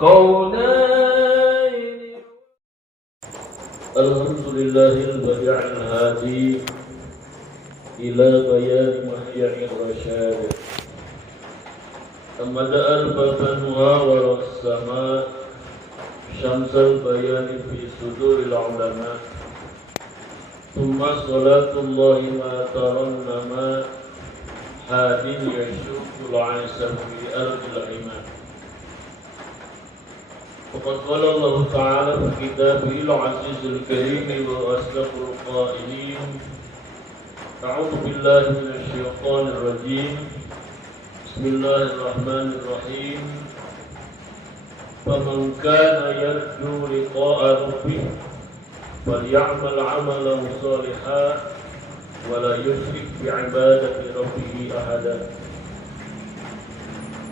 كونين. الحمد لله البديع الهادي إلى بيان محيا الرشاد أمدأ الباب نور السماء شمس البيان في صدور العلماء ثم صلاة الله ما ترنما هاد يشوف العيسى في أرض العماد. وقد قال الله تعالى في كتابه العزيز الكريم وأصدق القائلين: أعوذ بالله من الشيطان الرجيم بسم الله الرحمن الرحيم فمن كان يرجو لقاء ربه فليعمل عملا صالحا ولا يشرك بعبادة ربه أحدا.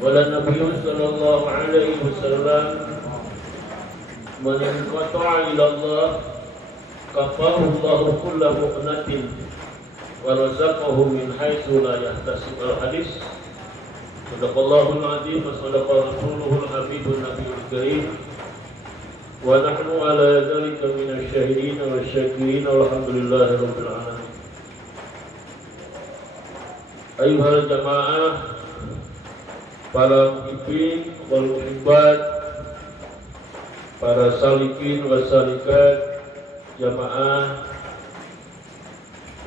ولا النبي صلى الله عليه وسلم من انقطع إلى الله كفاه الله كل مؤنة ورزقه من حيث لا يحتسب. الحديث. صدق الله العظيم وصدق رسوله الحبيب النبي الكريم ونحن على ذلك من الشاهدين والشاكرين والحمد لله رب العالمين. أيها الجماعة para muhibbin wal muhibbat, para salikin wal salikat, jamaah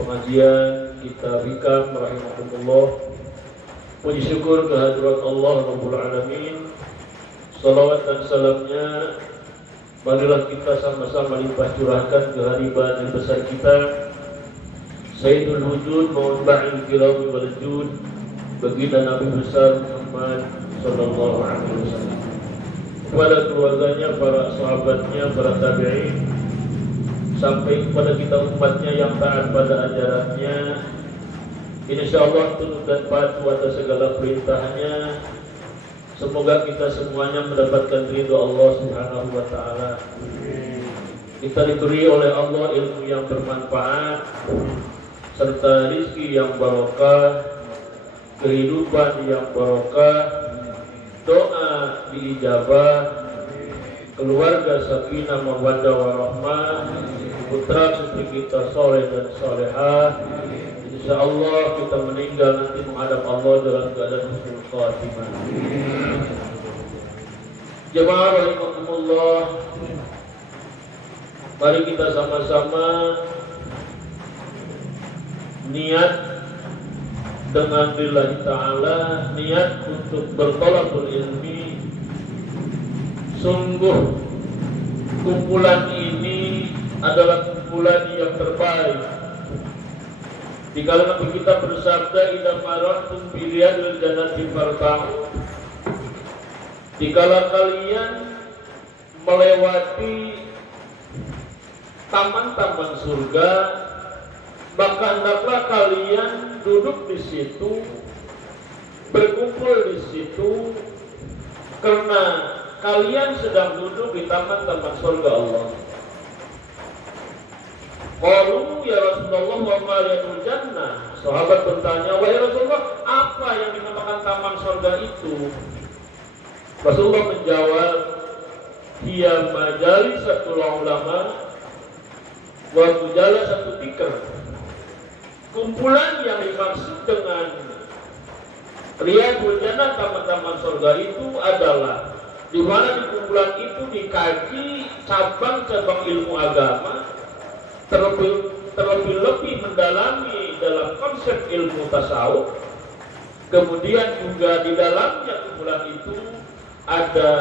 pengajian kitab hikam rahimahumullah. Puji syukur kehadirat Allah Rabbul Alamin. Salawat dan salamnya marilah kita sama-sama limpah curahkan ke hariban yang besar kita, Sayyidul Wujud Mawba'il Kiram wal Jud, baginda Nabi besar Muhammad sallallahu alaihi wasallam, kepada keluarganya, para sahabatnya, para tabi'in, sampai kepada kita umatnya yang taat pada ajarannya, insyaallah tunduk dan patuh atas segala perintahnya. Semoga kita semuanya mendapatkan ridho Allah Subhanahu wa taala. Kita diberi oleh Allah ilmu yang bermanfaat serta rizki yang barokah, kehidupan yang barokah, doa diijabah, keluarga sakinah mawaddah warahmah, putra putri kita soleh dan solehah. InsyaAllah kita meninggal nanti menghadap Allah dalam keadaan husnul khatimah. Jemaah rahimakumullah, mari kita sama-sama niat dengan lillahi ta'ala, niat untuk bertolakul ilmi. Sungguh kumpulan ini adalah kumpulan yang terbaik. Dikala Nabi kita bersabda, idza marartum bi riyadil jannati farta'u, dikala kalian melewati taman-taman surga, maka hendaklah kalian duduk di situ, berkumpul di situ, karena kalian sedang duduk di taman-taman surga Allah. Qalu ya Rasulullah wa ma riyadul jannah. Sahabat bertanya, wahai Rasulullah, apa yang dinamakan taman surga itu? Rasulullah menjawab, hiya majalisatul ulama wa mujalasatul dzikr. Kumpulan yang dimaksud dengan riyadul jannah, taman-taman surga itu adalah di mana di kumpulan itu dikaji cabang-cabang ilmu agama, terlebih mendalami dalam konsep ilmu tasawuf. Kemudian juga di dalamnya kumpulan itu ada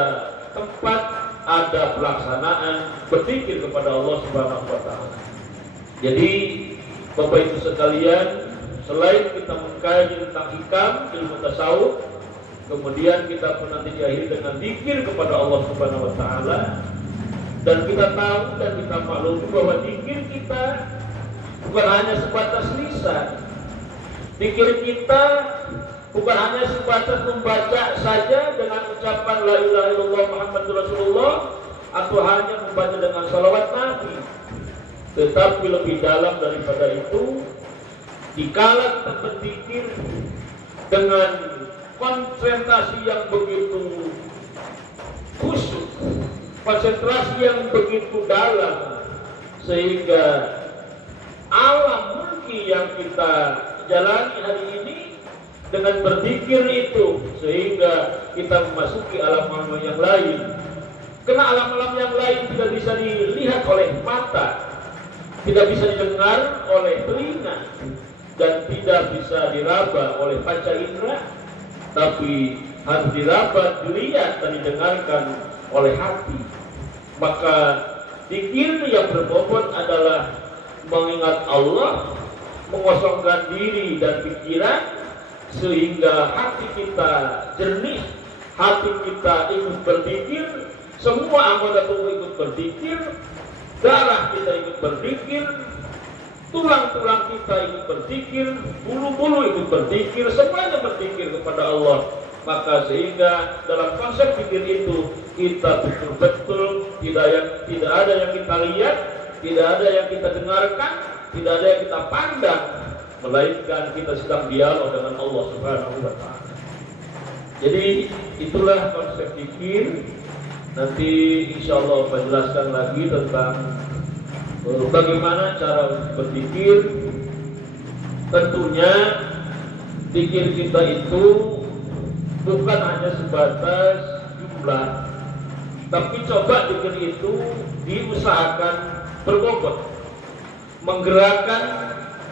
tempat, ada pelaksanaan berzikir kepada Allah Subhanahu wa taala. Jadi Bapak Ibu sekalian, selain kita mengkaji tentang hikam ilmu tasawuf, kemudian kita pun nanti diakhiri dengan zikir kepada Allah Subhanahu wa taala. Dan kita tahu dan kita maklumi bahwa zikir kita bukan hanya sebatas lisan. Zikir kita bukan hanya sebatas membaca saja dengan ucapan la ilaha illallah Muhammadur Rasulullah atau hanya membaca dengan salawat Nabi. Tetapi lebih dalam daripada itu, dikala kita berzikir dengan konsentrasi yang begitu khusyuk, konsentrasi yang begitu dalam sehingga alam mulki yang kita jalani hari ini dengan berzikir itu sehingga kita memasuki alam-alam yang lain. Karena alam-alam yang lain tidak bisa dilihat oleh mata, tidak bisa didengar oleh telinga, dan tidak bisa diraba oleh panca indera, tapi harus diraba, dilihat, dan didengarkan oleh hati. Maka zikir yang berbobot adalah mengingat Allah, mengosongkan diri dan pikiran sehingga hati kita jernih, hati kita ikut berzikir, semua anggota tubuh ikut berzikir, darah kita ikut berzikir, tulang-tulang kita ikut berzikir, bulu-bulu ikut berzikir, semuanya berzikir kepada Allah. Maka sehingga dalam konsep zikir itu kita betul-betul tidak ada yang kita lihat, tidak ada yang kita dengarkan, tidak ada yang kita pandang, melainkan kita sedang dialog dengan Allah Subhanahu wa Ta'ala. Jadi itulah konsep zikir. Nanti insya Allah saya jelaskan lagi tentang bagaimana cara berzikir. Tentunya zikir kita itu bukan hanya sebatas jumlah, tapi coba zikir itu diusahakan berbobot, menggerakkan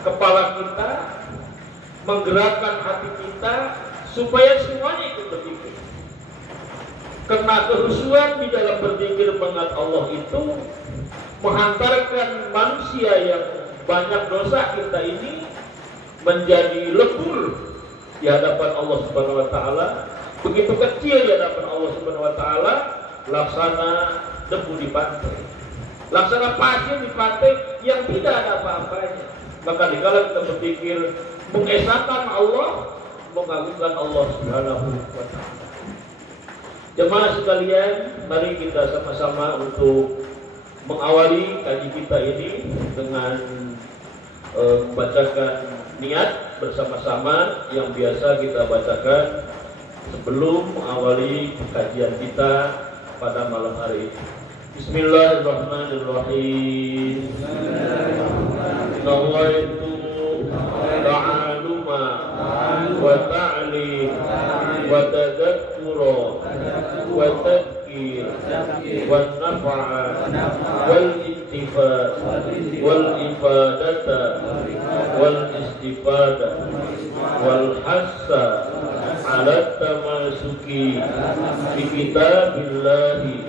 kepala kita, menggerakkan hati kita supaya semuanya ikut berzikir. Karena kehusuan di dalam berzikir mengingat Allah itu menghantarkan manusia yang banyak dosa kita ini menjadi lebur di hadapan Allah Subhanahu wa Ta'ala, begitu kecil di hadapan Allah Subhanahu wa Ta'ala, laksana debu di pantai, laksana pasir di pantai yang tidak ada apa-apanya. Maka dikala kita berpikir mengesahkan Allah, mengagungkan Allah Subhanahu wa Ta'ala. Jemaah sekalian, mari kita sama-sama untuk mengawali kaji kita ini dengan membacakan niat bersama-sama yang biasa kita bacakan sebelum mengawali kajian kita pada malam hari ini. Bismillahirrahmanirrahim. Nawaitu ta'aluma wa ta'lim wa tadhakkura wa tadhkir wa naf'a wal intifa wal ifadata wal istifada wal hassa ala tamasuki bi kitabillahi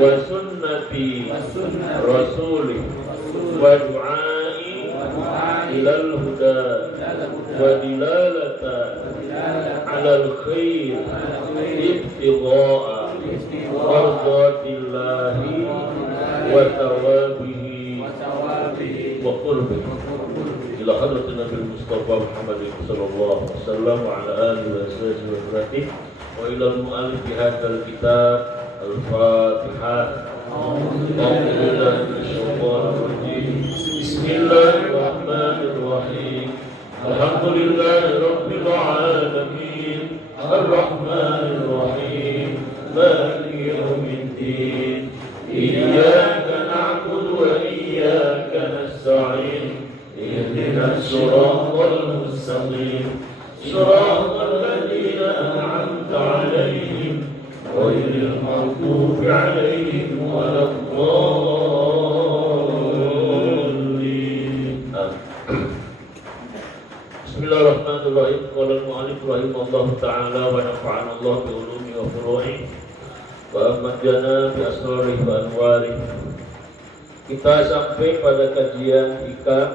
wa sunnati rasulih wa du'ai ilal huda wa dilalata alal khair ibtigha'a mardatillahi wa thawabihi wa qurbihi ila hadratin Nabi Mustafa Muhammad sallallahu alaihi wasallam wa ala alihi wa sahbihi wa barakatuh wa ila al-mu'allif hadzal kitab al-Fatihah. Bismillahirrahmanirrahim. Alhamdulillahi rabbil alamin. Ar-Rahmanir-Rahim. Maliki yaumiddin. Iyyaka na'budu wa iyyaka nasta'in. Ihdinas siratal mustaqim. Siratal ladzina an'amta 'alaihim ghairil maghdubi 'alaihim waladdallin. Bismillahirrahmanirrahim. Qala al-mu'allif rahimahullahu ta'ala wa nafa'ana Allah bi ulumi wa furu'i wa amadana bi asrarih wa anwarih. Kita sampai pada kajian hikam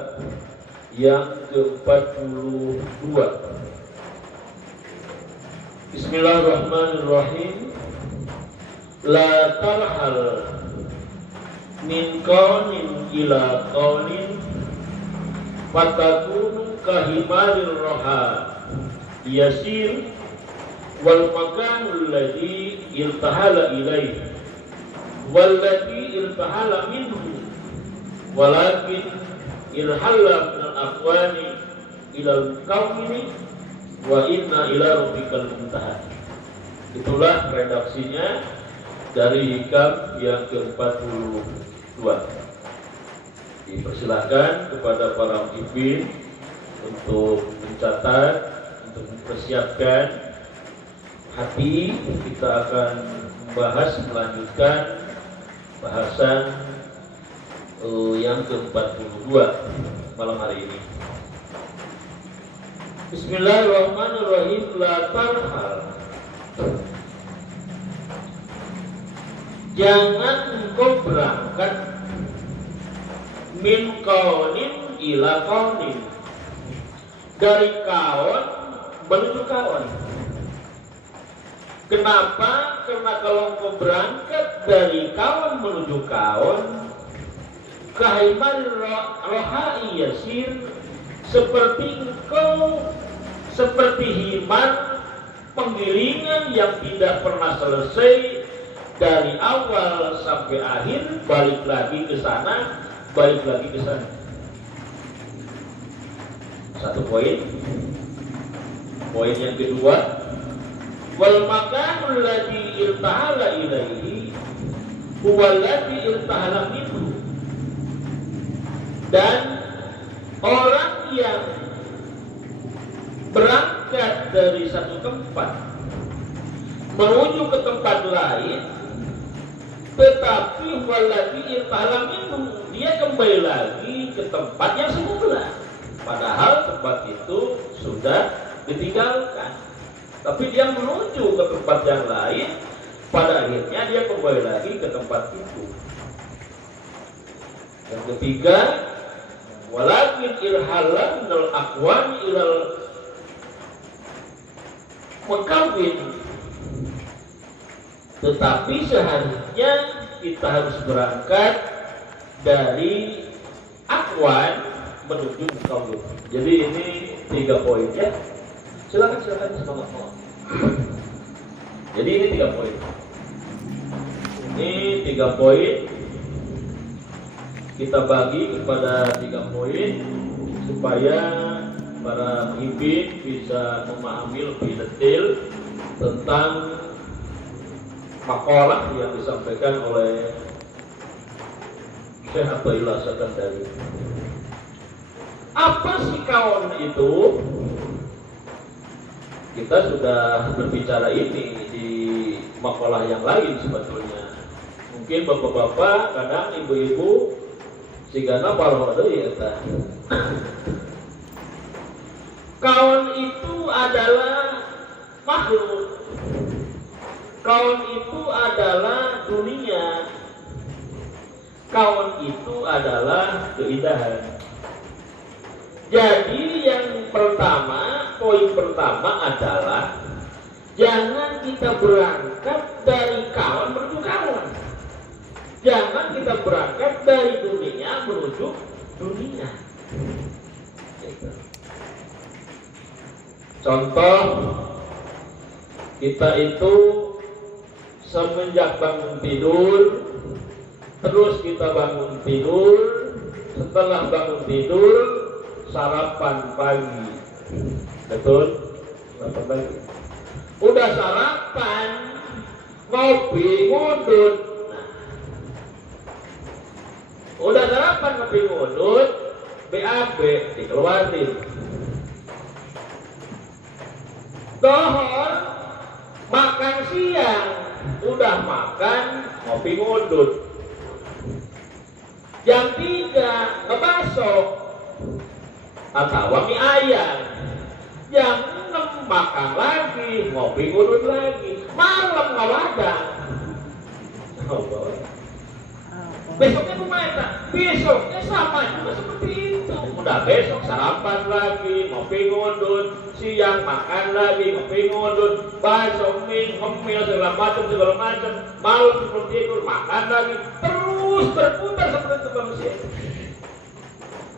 yang ke-42. Bismillahirrahmanirrahim. La tarhal min qawnin ila qawnin fatakunu kahimaril roha yasir wal makanul ladhi irtahala ilaih wal ladhi irtahala minhu walakin irhalla minal aqwani ilal qawmini wa inna ila rabbikal muntaha. Itulah redaksinya. dari hikam yang ke-42. Dipersilakan kepada para muhibbin untuk mencatat, untuk mempersiapkan hati. Kita akan membahas, melanjutkan bahasan yang ke-42 malam hari ini. Bismillahirrahmanirrahim. La tarhal, jangan engkau berangkat min kaunin ila kaunin, dari kawan menuju kawan. Kenapa? Karena kalau engkau berangkat dari kawan menuju kawan, kahaiman rohai yasir, seperti engkau seperti himar penggilingan yang tidak pernah selesai, dari awal sampai akhir, balik lagi ke sana, balik lagi ke sana. Satu poin. Poin yang kedua, wal makanul ladzi irtahala ilaihi huwal ladzi irtahala minhu, dan orang yang berangkat dari satu tempat menuju ke tempat lain, tetapi waladzi irtahala minhu, dia kembali lagi ke tempat yang semula, padahal tempat itu sudah ditinggalkan, tapi dia menuju ke tempat yang lain, pada akhirnya dia kembali lagi ke tempat itu. Yang ketiga, walakin irhalan minal aqwani ilal mukawwin, tetapi seharusnya kita harus berangkat dari akwan menuju mukawwin. Jadi ini 3 poin ya. Silakan semangat. Jadi ini 3 poin. Ini 3 poin. Kita bagi kepada 3 poin supaya para muhibbin bisa memahami lebih detail tentang makalah yang disampaikan oleh Syekh Abdullah Sakandari. Apa sih kawan itu? Kita sudah berbicara ini di makalah yang lain sebetulnya. Mungkin bapak-bapak, kadang ibu-ibu sigana parodo ya ta. Kawan itu adalah makhluk. Kawan itu adalah dunia. Kawan itu adalah keindahan. Jadi yang pertama, poin pertama adalah jangan kita berangkat dari kawan menuju kawan. Jangan kita berangkat dari dunia menuju dunia. Contoh, kita itu semenjak bangun tidur, terus kita bangun tidur, setelah bangun tidur sarapan pagi, betul? Sarapan pagi. Udah sarapan, ngopi, ngudut. Udah sarapan, ngopi, ngudut, BAB dikeluarin. Dohor, makan siang, udah makan, ngopi, ngudut. Jam 3 ngebasok atau mie ayam. Jam 6 makan lagi, ngopi, ngudut lagi. Malam ngawadang. Besoknya kumaha? Besoknya sama juga seperti itu. Udah besok sarapan lagi, ngopi, ngudut. Siang makan lagi, ngopi, ngudut. Bakso, mie, ngemil, segala macam. Malam seperti itu, makan lagi. Terus berputar seperti itu manusia.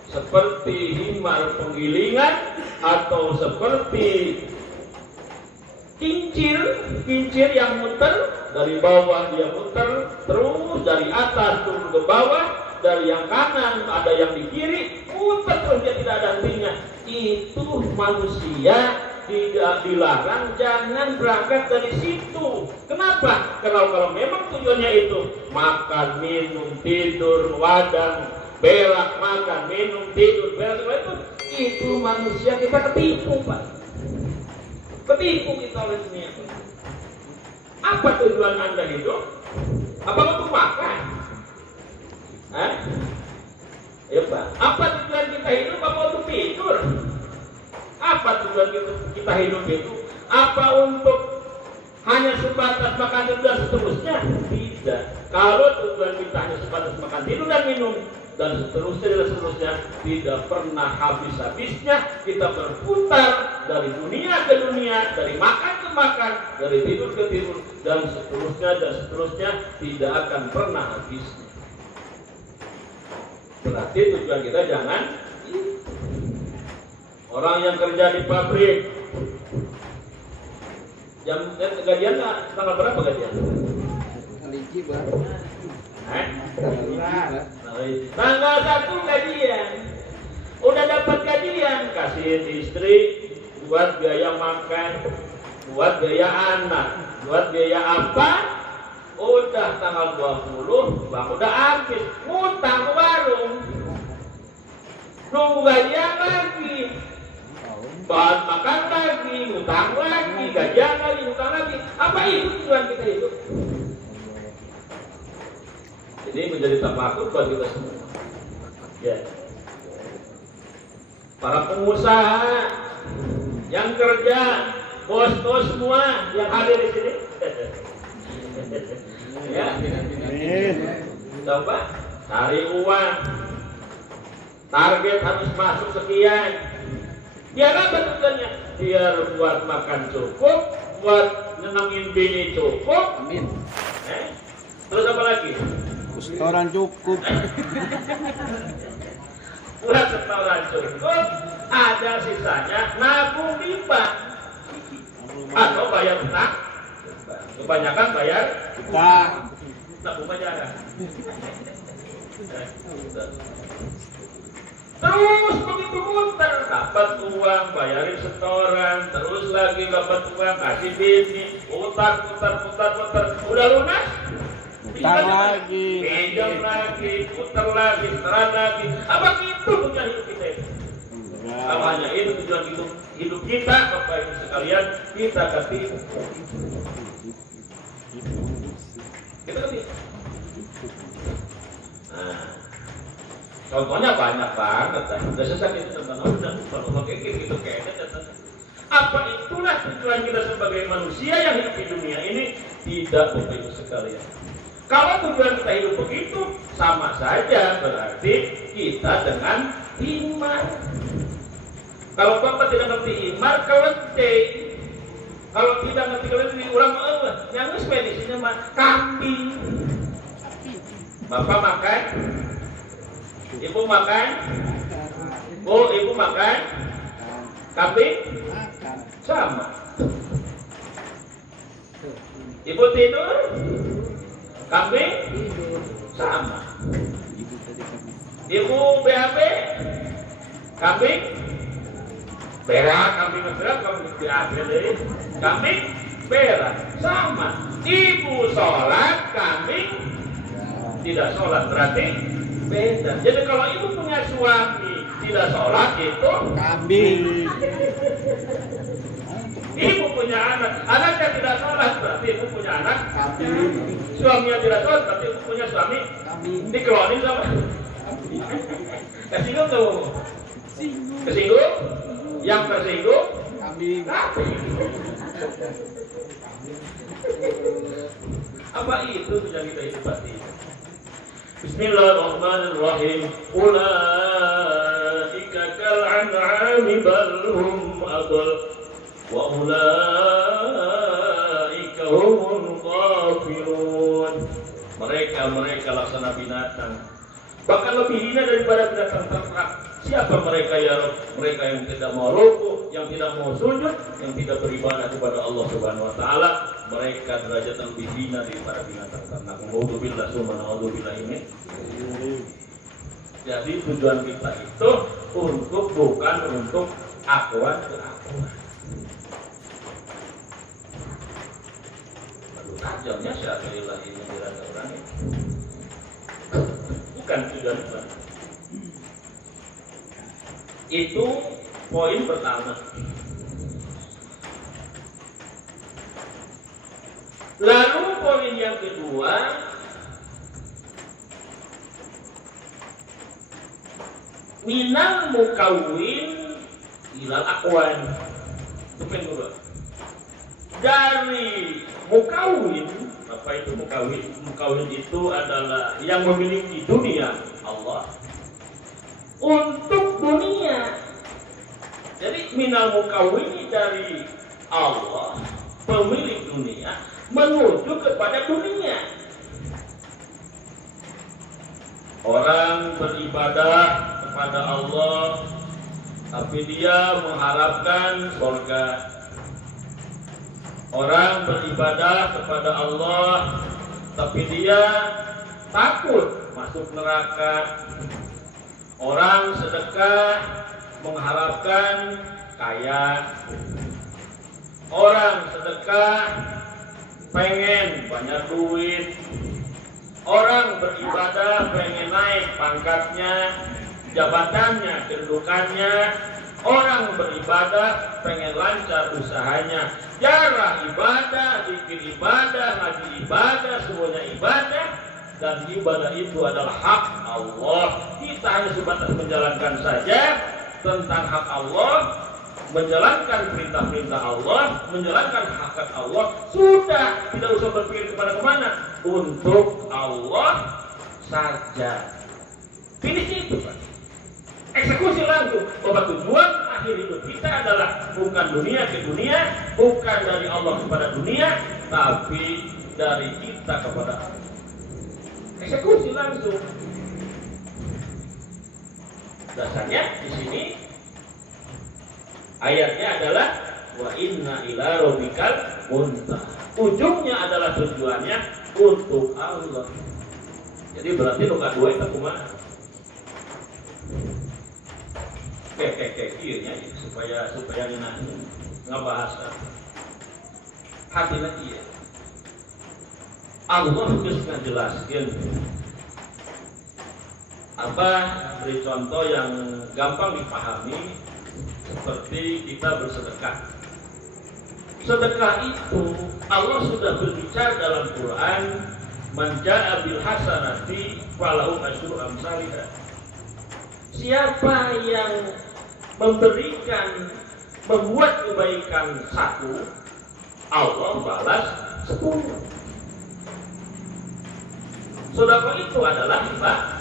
Seperti himar penggilingan atau seperti kincir yang muter, dari bawah dia muter, terus dari atas turun ke bawah, dari yang kanan ada yang di kiri, muter terus, dia tidak ada hentinya. Itu manusia tidak dilarang jangan berangkat dari situ. Kenapa? Kalau memang tujuannya itu makan, minum, tidur, wadang, berak, makan, minum, tidur, berak, itu manusia kita ketipu, Pak. Ketipu kita oleh dunia. Apa tujuan Anda hidup? Apa untuk makan? Hah? Ya Pak. Apa tujuan kita hidup? Apa untuk tidur? Apa tujuan kita hidup itu? Apa untuk hanya sebatas makan tidur dan seterusnya? Tidak. Kalau tujuan kita hanya sebatas makan tidur dan minum dan seterusnya, tidak pernah habis-habisnya kita berputar dari dunia ke dunia, dari makan ke makan, dari tidur ke tidur, dan seterusnya tidak akan pernah habisnya. Berarti tujuan kita jangan orang yang kerja di pabrik jam gajian tanggal berapa gajian? Lagi baru. Tanggal 1 gajian. Udah dapat gajian, kasihin istri buat biaya makan, buat biaya anak, buat biaya apa? Udah tanggal 20, bang udah habis, ngutang ke warung. Nunggu gajian lagi. Bahan makan lagi, ngutang lagi, gajian lagi, ngutang lagi. Apa itu tujuan kita hidup? Jadi menjadi tafakur buat kita semua. Ya. Para pengusaha yang kerja, bos-bos semua yang hadir di sini. Ya. Coba cari uang. Target harus masuk sekian. Biar apa tujuannya? Biar buat makan cukup, buat nyenengin bini cukup. Amin. Terus apa lagi? Setoran cukup. Buat setoran cukup, ada sisanya nabung di bank atau bayar utang. Kebanyakan bayar Utang. nabung bayaran. Terus begitu muter, dapat uang, bayarin setoran, terus lagi dapat uang, kasih bini, putar, udah lunas, Utang lagi. pinjam lagi, putar lagi, setoran lagi. Apa itu tujuan hidup kita itu? Kalau hanya itu tujuan hidup kita, Bapak Ibu sekalian, kita ketipu. Kita ketipu. Nah, contohnya banyak banget, udah sesat itu tentang udah kayak gitu kayaknya. Apa itulah tujuan kita sebagai manusia yang hidup di dunia ini? Tidak, Bapak Ibu sekalian. Kalau tujuan kita hidup begitu, sama saja berarti kita dengan himar. Kalau Bapak tidak ngerti himar, kelente. Kalau tidak ngerti kelente, ulang yang spedisinya mah kambing. Bapak makan, Ibu makan, Ibu makan, kambing sama. Ibu tidur, kambing sama. Ibu BAB, kambing berak, kambing berak, kambing BAB deh, kambing berak sama. Ibu sholat, kambing tidak sholat, berarti beda. Jadi kalau ibu punya suami tidak sholat itu Kambing. Ibu punya anak, anaknya tidak sholat, berarti ibu punya anak. Kambing. Suaminya tidak sholat, berarti ibu punya suami. Kambing. Dikelonin sama. Kesinggung tuh. Kesinggung? Yang tersinggung? Kambing. Apa itu tujuan kita hidup pasti? Bismillahirrahmanirrahim. Ulaika kal an'ami bal hum adall wa ulaika humul ghafilun. Mereka laksana binatang, bahkan lebih hina daripada binatang ternak. Siapa mereka ya Rabb? Mereka yang tidak mau rukuk, yang tidak mau sujud, yang tidak beribadah kepada Allah Subhanahu wa taala. Mereka derajat lebih hina daripada binatang ternak. Alhamdulillah, subhanallah ini. Jadi tujuan kita itu bukan untuk akuan ke akuan. tajamnya syarilah ini dirasa orang itu. Bukan tujuan ibadah. Itu poin pertama. Lalu poin yang kedua, minal mukawwin ilal aqwan. Itu poin kedua. Dari mukawwin, apa itu mukawwin? Mukawwin itu adalah yang memiliki dunia, Allah. Untuk dunia. Jadi minal mukawwin dari Allah, pemilik dunia, menuju kepada dunia. Orang beribadah kepada Allah, tapi dia mengharapkan surga. Orang beribadah kepada Allah, tapi dia takut masuk neraka. Orang sedekah mengharapkan kaya. Orang sedekah pengen banyak duit. Orang beribadah pengen naik pangkatnya, jabatannya, kedudukannya. Orang beribadah pengen lancar usahanya. Jarah ibadah, zikir ibadah, ngaji ibadah, semuanya ibadah. Dan ibadah itu adalah hak Allah. Kita hanya sebatas menjalankan saja tentang hak Allah, menjalankan perintah-perintah Allah, menjalankan hak Allah. Sudah, tidak usah berpikir kemana-mana. Untuk Allah saja. Finish itu, Pak. Eksekusi langsung. Bahwa tujuan akhir hidup kita adalah bukan dunia ke dunia, bukan dari Allah kepada dunia, tapi dari kita kepada Allah. Eksekusi langsung. Dasarnya di sini ayatnya adalah wa inna ila rabbikal muntaha. Ujungnya adalah tujuannya untuk Allah. Jadi berarti luka dua itu kumaha? Kayaknya supaya nggak bahasa hati nanti ya. Allah harus ngajelaskan apa, beri contoh yang gampang dipahami seperti kita bersedekah. Sedekah itu Allah sudah berbicara dalam Quran, man jaa bil hasanati falahu asyru amsalihha. Siapa yang membuat kebaikan satu, Allah balas 10. Sedekah itu adalah ibadah.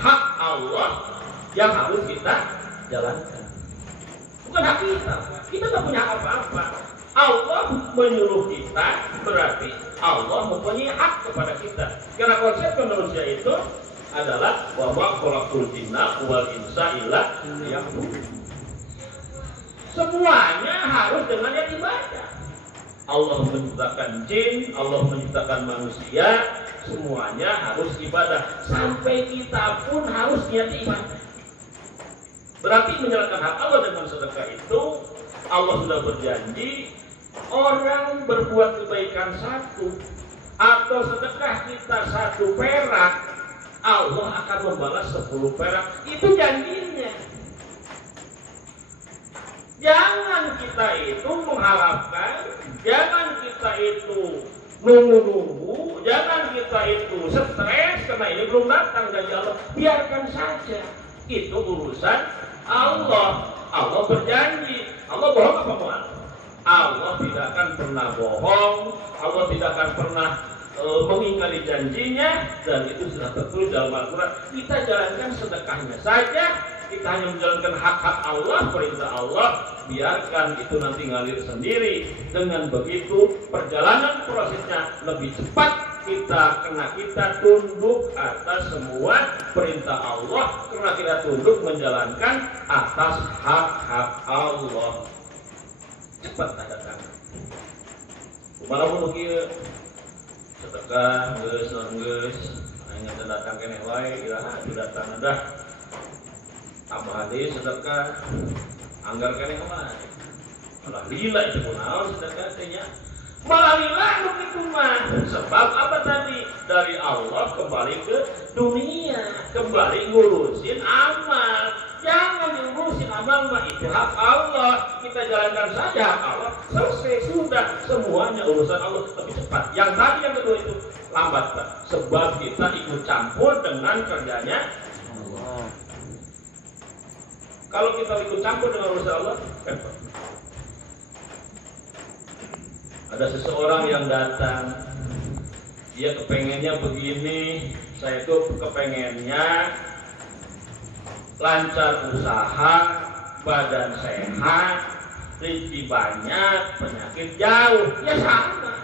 Hak Allah yang harus kita jalankan. Bukan hak kita. Kita tidak punya apa-apa. Allah menyuruh kita, berarti Allah mempunyai hak kepada kita. Karena konsep manusia itu adalah bahwa khalaqul jinna wal insa illa liya'budun. Semuanya harus dengan yang ibadah. Allah menciptakan jin, Allah menciptakan manusia, semuanya harus ibadah. Sampai kita pun harus niat ibadah. Berarti menjalankan hak Allah dengan sedekah itu, Allah sudah berjanji, orang berbuat kebaikan satu atau sedekah kita 1 perak, Allah akan membalas 10 perak. Itu janjinya. Jangan kita itu mengharapkan, jangan kita itu nunggu-nunggu, jangan kita itu stres karena ini belum datang dari Allah. Biarkan saja. Itu urusan Allah. Allah berjanji. Allah bohong apa bohong? Allah tidak akan pernah bohong. Allah tidak akan pernah mengingkari janjinya, dan itu sudah tertulis dalam Al-Quran. Kita jalankan sedekahnya saja. Kita hanya menjalankan hak-hak Allah, perintah Allah. Biarkan itu nanti ngalir sendiri. Dengan begitu perjalanan prosesnya lebih cepat. Kita tunduk atas semua perintah Allah, karena kita tunduk menjalankan atas hak-hak Allah. Cepat tanda tangan. Walaupun kieu sedekah geus hanya datang kene wae, iraha datang dah. Tambah hadis sedekah anggar kene wae. Malah lila itu kunaon sedekah teh nya. Malah lillah itu mah. Sebab apa tadi? Dari Allah kembali ke dunia, kembali ngurusin amal. Jangan ngurusin amal mah itu hak Allah. Kita jalankan saja hak Allah. Selesai sudah, semuanya urusan Allah. Tapi cepat. Yang tadi yang kedua itu lambat, Pak. Sebab kita ikut campur dengan kerjanya Allah. Kalau kita ikut campur dengan urusan Allah, repot. Ada seseorang yang datang, dia kepengennya begini, saya itu kepengennya lancar usaha, badan sehat, rezeki banyak, penyakit jauh, ya sama.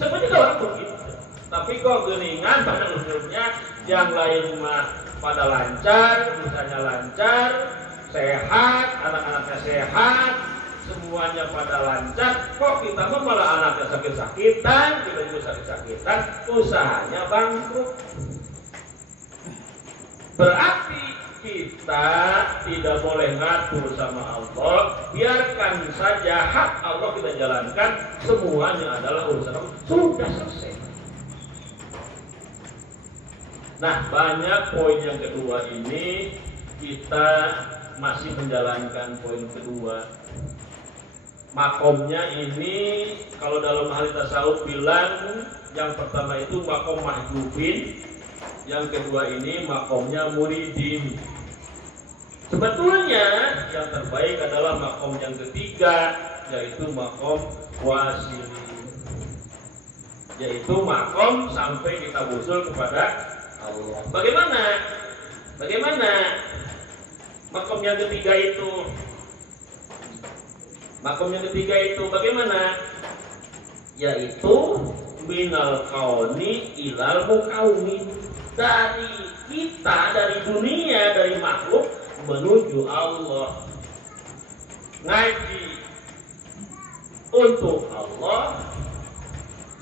Sebenarnya orang begitu. Tapi kok geningan pada usulnya, yang lain mah pada lancar, usahanya lancar, sehat, anak-anaknya sehat, semuanya pada lancar. Kok kita mah malah anaknya sakit-sakitan, kita juga sakit-sakitan, usahanya bangkrut. Berarti kita tidak boleh ngatur sama Allah, biarkan saja hak Allah kita jalankan, semuanya adalah urusan Allah. Sudah selesai. Nah, banyak poin yang kedua ini kita masih menjalankan poin kedua. Makomnya ini kalau dalam ahli tasawuf bilang yang pertama itu makom mahjubin, yang kedua ini makomnya muridin. Sebetulnya yang terbaik adalah makom yang ketiga, yaitu makom wasilin, yaitu makom sampai kita usul kepada Allah. Bagaimana makom yang ketiga itu? Makom yang ketiga itu bagaimana? Yaitu minal kauni ilal mukauni. Dari kita, dari dunia, dari makhluk menuju Allah. Ngaji untuk Allah,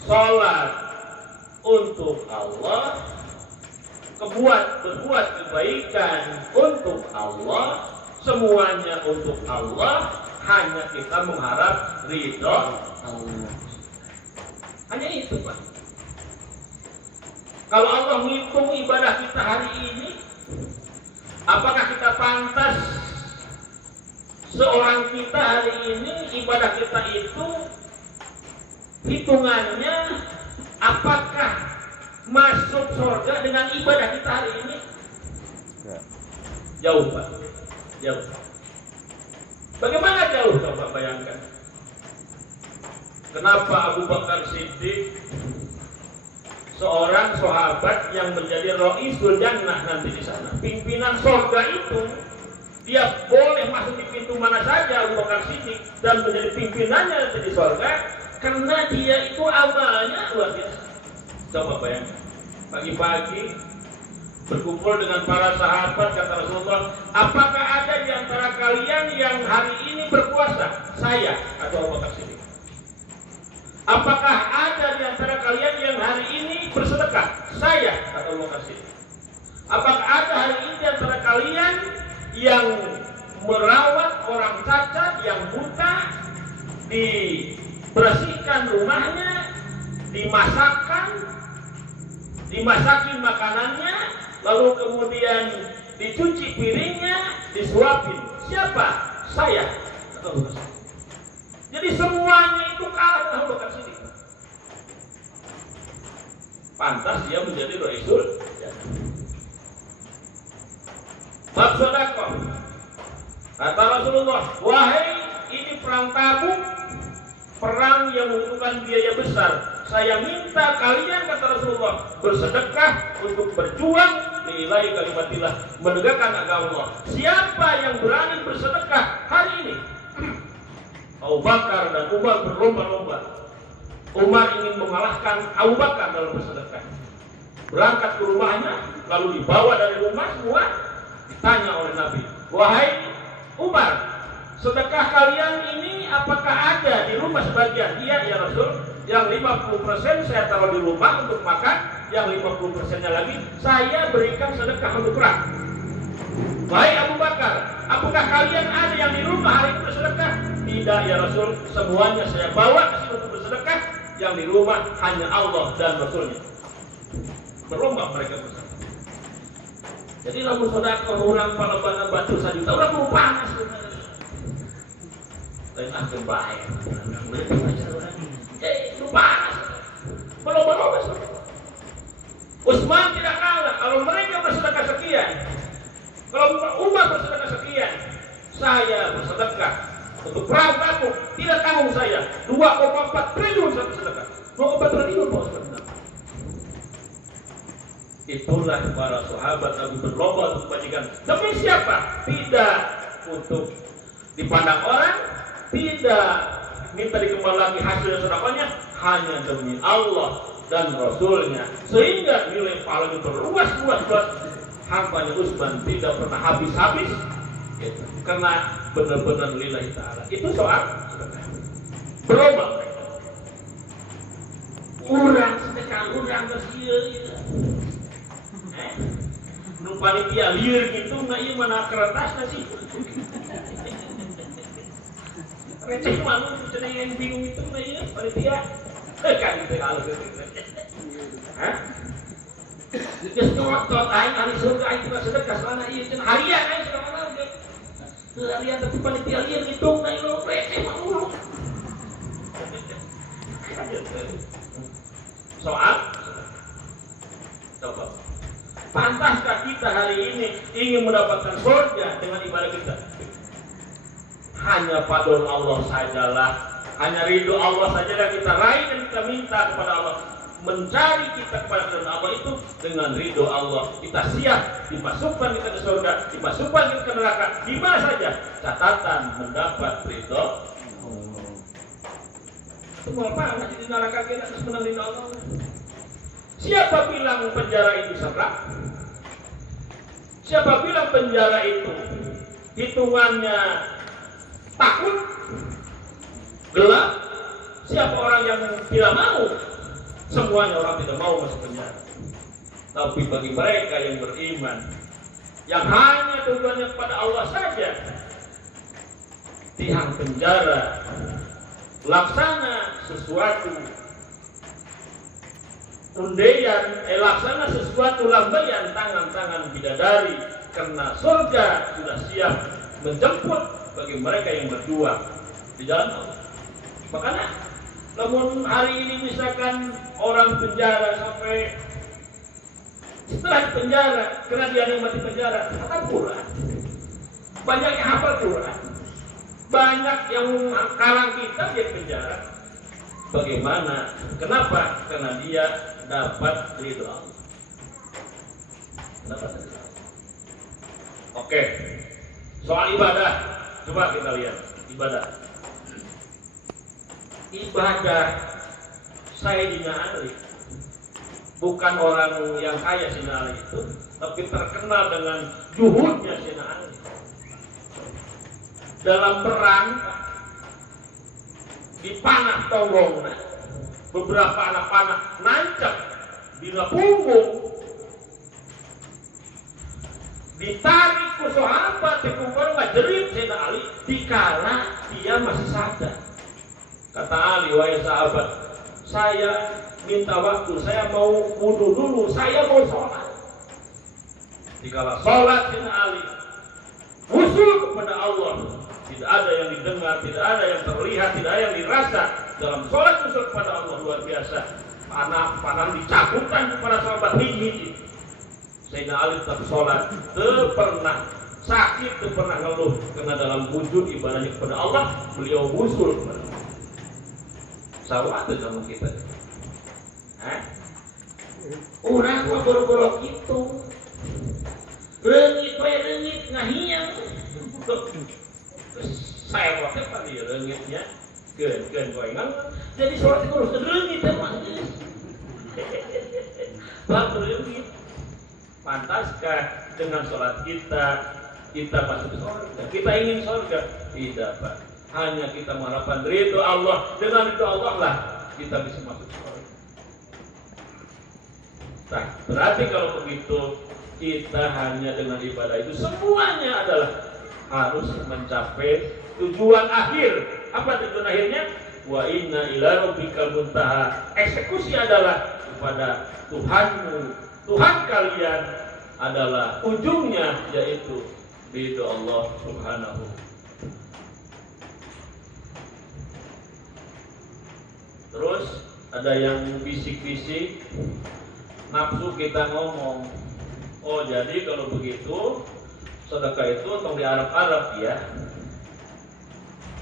sholat untuk Allah, berbuat kebaikan untuk Allah, semuanya untuk Allah. Hanya kita mengharap ridho Allah. Hanya itu, Pak. Kalau Allah menghitung ibadah kita hari ini, apakah kita pantas seorang kita hari ini ibadah kita itu hitungannya apakah masuk surga dengan ibadah kita hari ini? Jauh, Pak. Jauh. Bagaimana jauh, coba bayangkan. Kenapa Abu Bakar Siddiq, seorang sahabat yang menjadi Raisul Jannah nanti di sana, pimpinan surga itu, dia boleh masuk di pintu mana saja Abu Bakar Siddiq dan menjadi pimpinannya nanti di surga, karena dia itu amalnya luar biasa. Coba bayangkan, pagi-pagi berkumpul dengan para sahabat, kata Rasulullah, apakah ada di antara kalian yang hari ini berpuasa? Saya atau Abu Bakar Siddiq. Apakah ada di antara kalian yang hari ini bersedekah? Saya atau Abu Bakar Siddiq. Apakah ada hari ini di antara kalian yang merawat orang cacat, yang buta, dibersihkan rumahnya, dimasakin makanannya, lalu kemudian dicuci piringnya, disuapin? Siapa? Saya atau Abu Bakar Siddiq. Jadi semuanya itu kalah dengan Abu Bakar Siddiq. Pantas dia menjadi Raisul Jannah. Bab sedekah. Kata Rasulullah, wahai ini perang Tabuk, perang yang membutuhkan biaya besar. Saya minta kalian, kata Rasulullah, bersedekah untuk berjuang lillahi kalimatillah, menegakkan agama Allah. Siapa yang berani bersedekah hari ini? Abu Bakar dan Umar berlomba-lomba. Umar ingin mengalahkan Abu Bakar dalam bersedekah. Berangkat ke rumahnya, lalu dibawa dari rumah semua, ditanya oleh Nabi, wahai Umar, sedekah kalian ini apakah ada di rumah sebagian? Iya, ya Rasul, yang 50% saya taruh di rumah untuk makan, yang 50%-nya lagi saya berikan sedekah untuk perang. Wahai Abu Bakar, apakah kalian ada yang di rumah hari ini bersedekah? Tidak ya Rasul, semuanya saya bawa ke sini untuk bersedekah. Yang di rumah hanya Allah dan Rasulnya. Berlomba mereka bersedekah. Jadi lamun sedekah orang pada batu sajuta orang mau panas. Lain akan baik. Itu panas. Berlomba-lomba. Utsman tidak kalah. Kalau mereka bersedekah sekian, kalau Umar bersedekah sekian, saya bersedekah untuk perang Tabuk. Tidak tanggung saya 2,4 triliun satu sedekah. 2,4 triliun mau sedekah. Itulah para sahabat Nabi berlomba untuk kebajikan. Demi siapa? Tidak untuk dipandang orang, tidak minta dikembalikan hasil sedekahnya, hanya demi Allah dan Rasulnya, sehingga nilai pahalanya berluas-luas. Hambanya Utsman tidak pernah habis-habis, gitu. Karena benar-benar lillahi ta'ala. Itu soal berlomba mereka. Urang sedekah, urang kasieu gitu. Nu panitia lieur gitu, nah ieu mana kertasna sih. Receh malu cenah yang bingung itu nah ieu panitia. Kan itu kalau gitu. Hah? Geus ngotot aing ari surga aing juga sedekah soalna ieu cenah harian aing sudah mana oge. Harian tapi panitia lieur ngitung nah ieu receh malu. Soal coba. Pantaskah kita hari ini ingin mendapatkan surga dengan ibadah kita? Hanya padol Allah sajalah, hanya ridho Allah sajalah kita raih dan kita minta kepada Allah. Mencari kita kepada Allah itu dengan ridho Allah. Kita siap dimasukkan kita ke surga, dimasukkan kita ke neraka, di mana saja. Catatan mendapat ridho Allah. Itu apa? Masih di neraka kita harus menang ridho Allah. Siapa bilang penjara itu serak? Siapa bilang penjara itu hitungannya takut, gelap? Siapa orang yang tidak mau? Semuanya orang tidak mau masuk penjara. Tapi bagi mereka yang beriman, yang hanya tujuannya kepada Allah saja, tiang penjara laksana sesuatu undeyan, laksana sesuatu lambaian tangan-tangan bidadari, karena surga sudah siap menjemput bagi mereka yang berjuang di jalan Allah. Makanya, namun hari ini misalkan orang penjara sampai setelah penjara, karena dia nikmati penjara, hafal Quran. Banyak yang hafal Quran, banyak yang karang kita di penjara. Bagaimana? Kenapa? Karena dia dapat ridho Allah. Dapat ridho Allah. Oke. Soal ibadah, coba kita lihat ibadah. Ibadah Sayyidina Ali bukan orang yang kaya Sayyidina Ali itu, tapi terkenal dengan juhudnya Sayyidina Ali. Dalam perang dipanah tonggongna, beberapa anak panah nancap di punggung, ditarik ku sahabat di punggung ngajerit Sayyidina Ali dikala dia masih sadar. Kata Ali, wahai sahabat, saya minta waktu, saya mau wudu dulu, saya mau sholat. Dikala sholat Sayyidina Ali usul kepada Allah, tidak ada yang didengar, tidak ada yang terlihat, tidak ada yang dirasa. Dalam sholat usul kepada Allah luar biasa. Panah dicabutkan kepada sahabat hiji-hiji. Sayyidina Ali tetap sholat, pernah sakit, pernah ngeluh, karena dalam wujud ibadahnya kepada Allah beliau usul kepada Allah. Sawat itu sama kita. Urang mah boro-boro gitu. Reungit wae reungit ngahiang. Saya waktu tadi reungitnya keun goengan. Jadi sholat itu harus reungit emang. Bab reungit. Pantaskah dengan sholat kita masuk surga? Kita ingin surga? Tidak, Pak. Hanya kita mengharapkan ridho Allah. Dengan ridho Allah lah kita bisa masuk surga. Nah, berarti kalau begitu kita hanya dengan ibadah itu semuanya adalah harus mencapai tujuan akhir. Apa tujuan akhirnya? Wa inna ila rabbikal muntaha. Eksekusi adalah kepada Tuhanmu. Tuhan kalian adalah ujungnya, yaitu ridho Allah Subhanahu. Terus ada yang bisik-bisik, nafsu kita ngomong, oh jadi kalau begitu sedekah itu untuk di Arab-Arab ya.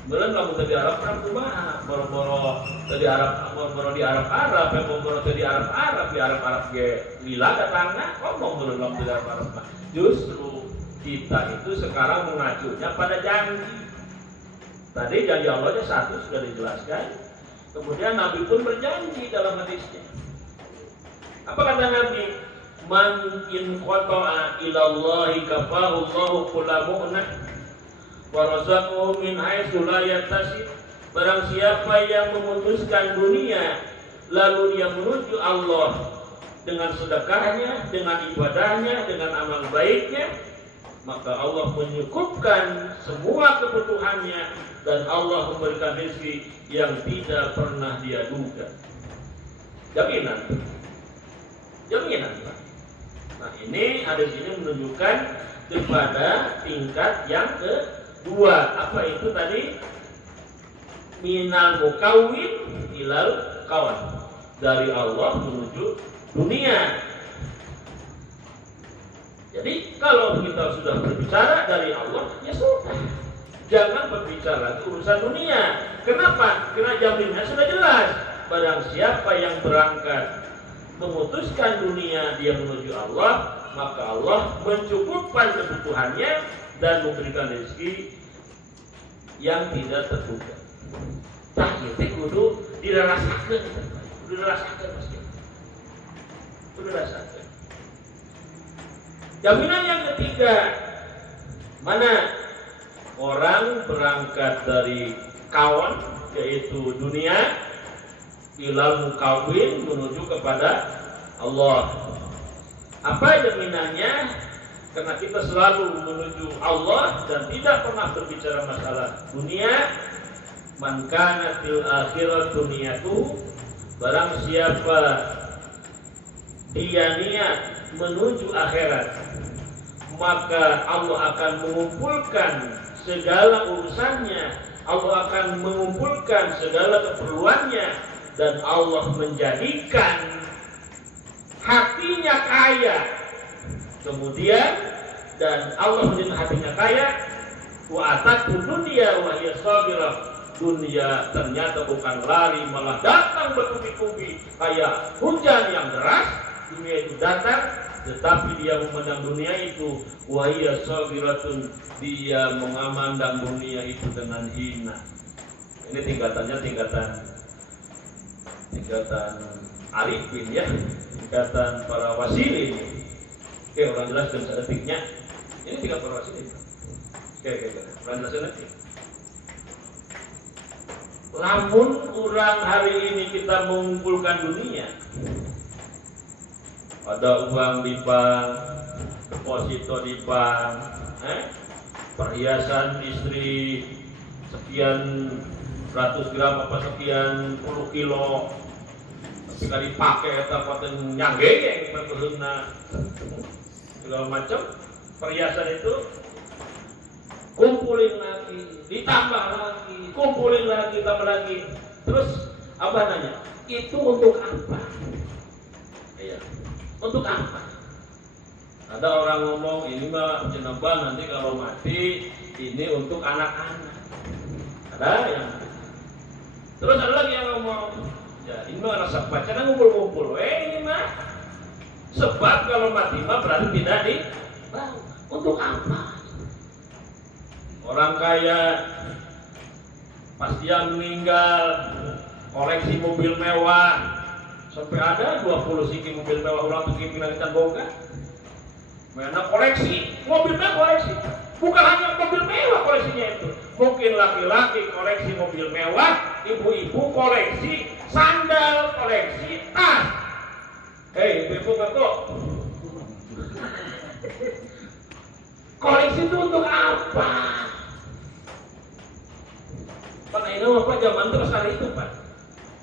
Belum kamu di Arab-Arab tuh mah, boro-boro di Arab-Arab, ya boro-boro di Arab-Arab ge lila datangna, ngomong belum di Arab-Arab mah. Justru kita itu sekarang mengacunya pada janji. Tadi janji Allahnya satu sudah dijelaskan. Kemudian Nabi pun berjanji dalam hadisnya. Apa kata Nabi? Man in qata'a ila Allahi kafahu Allahu kulla mu'nah wa razaqahu min haitsu la yahtasib. Barang siapa yang memutuskan dunia lalu dia menuju Allah dengan sedekahnya, dengan ibadahnya, dengan amal baiknya, maka Allah menyukupkan semua kebutuhannya dan Allah memberikan rezeki yang tidak pernah dia duga. Jaminan. Nah ini hadis ini menunjukkan kepada tingkat yang kedua. Apa itu tadi? Minal mukawwin ilal kawan. Dari Allah menuju dunia. Jadi kalau kita sudah berbicara dari Allah, ya sudah. Jangan berbicara urusan dunia. Kenapa? Karena jaminannya sudah jelas. Barang siapa yang berangkat memutuskan dunia dia menuju Allah, maka Allah mencukupkan kebutuhannya dan memberikan rezeki yang tidak terduga. Tah kita kudu dirasakan, kudu rasakan. Jaminan yang ketiga, mana orang berangkat dari kawan yaitu dunia ilal mukawwin menuju kepada Allah. Apa jaminannya? Karena kita selalu menuju Allah dan tidak pernah berbicara masalah dunia. Man kana fil akhirat dunyatu, barang siapa dia niat menuju akhirat, maka Allah akan mengumpulkan segala urusannya, Allah akan mengumpulkan segala keperluannya, dan Allah menjadikan hatinya kaya. Kemudian dan Allah menjadikan hatinya kaya, wa atatu dunya wa hiya sabirah. Dunia ternyata bukan lari, malah datang bertubi-tubi kayak hujan yang deras. Dunia itu datang, tetapi dia memandang dunia itu wa hiya sabiratun, dia memandang dunia itu dengan hina. Ini tingkatannya tingkatan arifin ya, tingkatan para wasilin. Oke, orang jelaskan sedetiknya. Ini tingkat para wasilin. Oke, orang jelaskan nanti. Lamun orang hari ini kita mengumpulkan dunia, ada uang di bank, deposito di bank, perhiasan istri sekian ratus gram apa sekian puluh kilo, ketika dipakai atau paten nyanggeng berkehendak segala macam perhiasan itu, kumpulin lagi, ditambah lagi, kumpulin lagi, tambah lagi. Terus apa nanya? Itu untuk apa? Iya, untuk apa? Ada orang ngomong ini mah jenabah nanti kalau mati ini untuk anak-anak. Ada yang. Terus ada lagi yang ngomong, ya ini mah rasa pacaran ngumpul-ngumpul. Ini mah sebab kalau mati mah berarti tidak di. Untuk apa? Orang kaya pas dia meninggal koleksi mobil mewah sampai ada 20 siki mobil mewah ulang tuh kita boga. Mana koleksi mobil mewah koleksi. Bukan hanya mobil mewah koleksinya itu. Mungkin laki-laki koleksi mobil mewah, ibu-ibu koleksi sandal, koleksi tas. Hei, ibu-ibu kok Koleksi itu untuk apa? Pak Naina Pak zaman itu sekali itu Pak.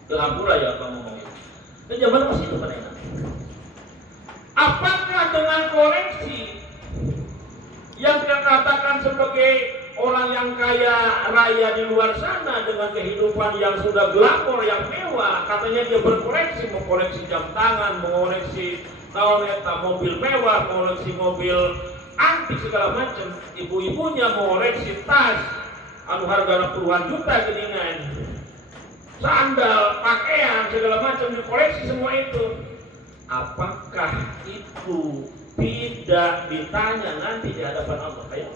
Ke Hampura ya Pak ngomongin. Itu zaman masih itu Pak Naina. Apakah dengan koleksi yang kita katakan sebagai orang yang kaya raya di luar sana dengan kehidupan yang sudah glamor, yang mewah, katanya dia berkoleksi, mengkoleksi jam tangan, mengoleksi mobil mewah, mengoleksi mobil antik segala macam. Ibu-ibunya mengoleksi tas, harga puluhan juta geningan, sandal, pakaian segala macam dikoleksi semua itu. Apakah itu tidak ditanya nanti di hadapan Allah? Ayo,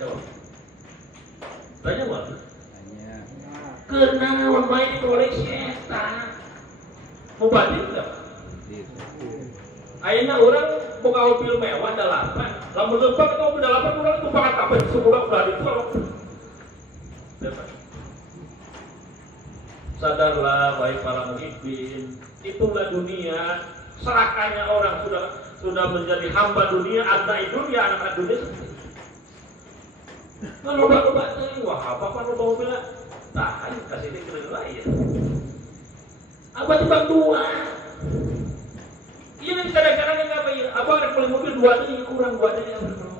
jawab. Tanya apa? Tanya. Kenaon main di koleksi eta? Mau banding enggak? Ayeuna orang boga mobil mewah 8. Lamun leumpah ka mobil 8 urang tumpah ka kabeh sebulan udah ditolong. Sadarlah baik para muhibbin, itulah dunia. Serahkannya orang sudah menjadi hamba dunia, abdi dunia, anak-anak dunia. Loba-loba teh wah apa loba mobil tahan kasih dia keren lain. Abah timbang 2. Iya nih kadang-kadang yang apa ya? Abah ada beli mobil 2 ini kurang 2 ini abah.